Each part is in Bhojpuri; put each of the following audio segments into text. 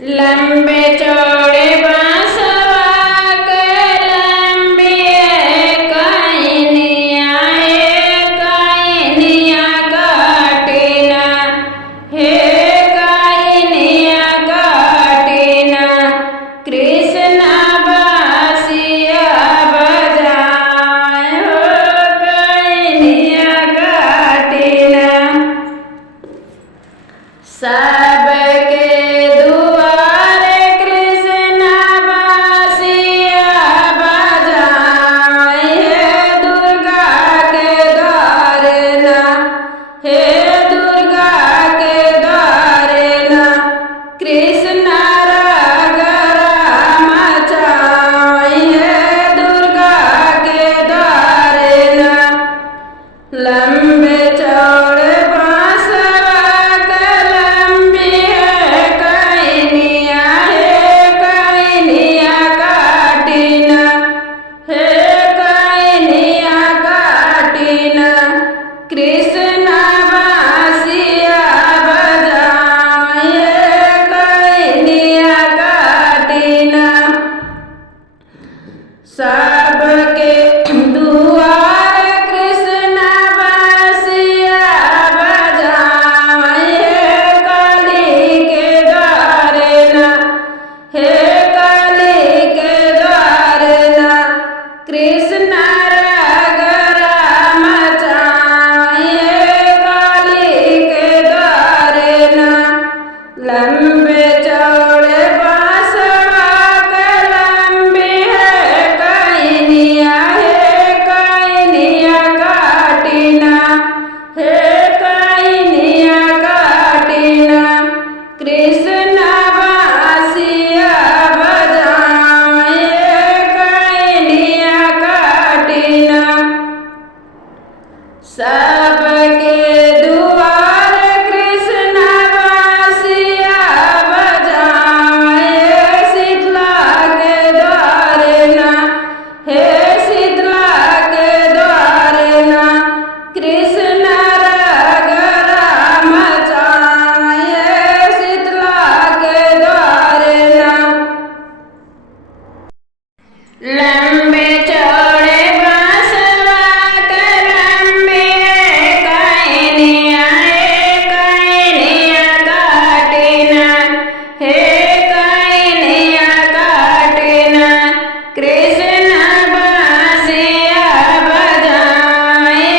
लंबे चौड़े बांसवा के लंबी कहिनिया काटिना हे कहिनिया काटिना कृष्ण बांसिया बजाए हो कहिनिया काटिना सबके दुआरे कृष्ण बांसिया बजाए हे दुर्गा के द्वारे ना हे दुर्गा के द्वारे ना कृष्ण राग मचाए हे दुर्गा के द्वारे ना लंबे चौड़े कृष्ण बांसिया बजाए कहिनिया काटिना सबके दुआर कृष्ण बांसिया बजाए काली के द्वारे ना हे काली के द्वारे ना कृष्ण लंबे चौड़े बांसवा के लंबी है कहिनिया काटिना हे कहिनिया काटिना कृष्ण बांसिया बजाए कहिनिया काटिना सबके दुआर कृष्ण बांसिया बजाए शीतला के द्वारे ना हे शीतला के द्वारे ना कृष्ण राग मचाए शीतला के द्वारे ना लंबे चौड़े बांसवा के लंबी कहिनिया काटिना हे कहिनिया काटिना कृष्ण बांसिया बजाए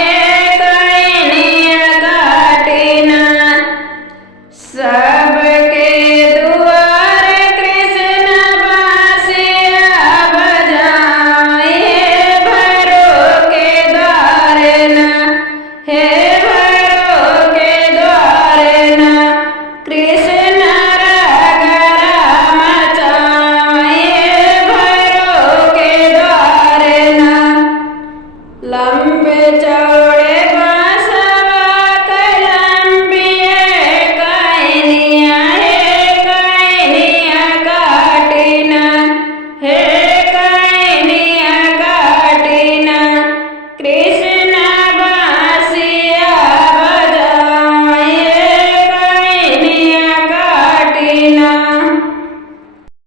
कहिनिया काटिना सबके दुआर कृष्ण बांसिया बजाए भैरो के द्वारे ना हे भैरो के द्वारे ना कृष्ण राग मचाए भैरो के द्वारे ना लंबे चौड़े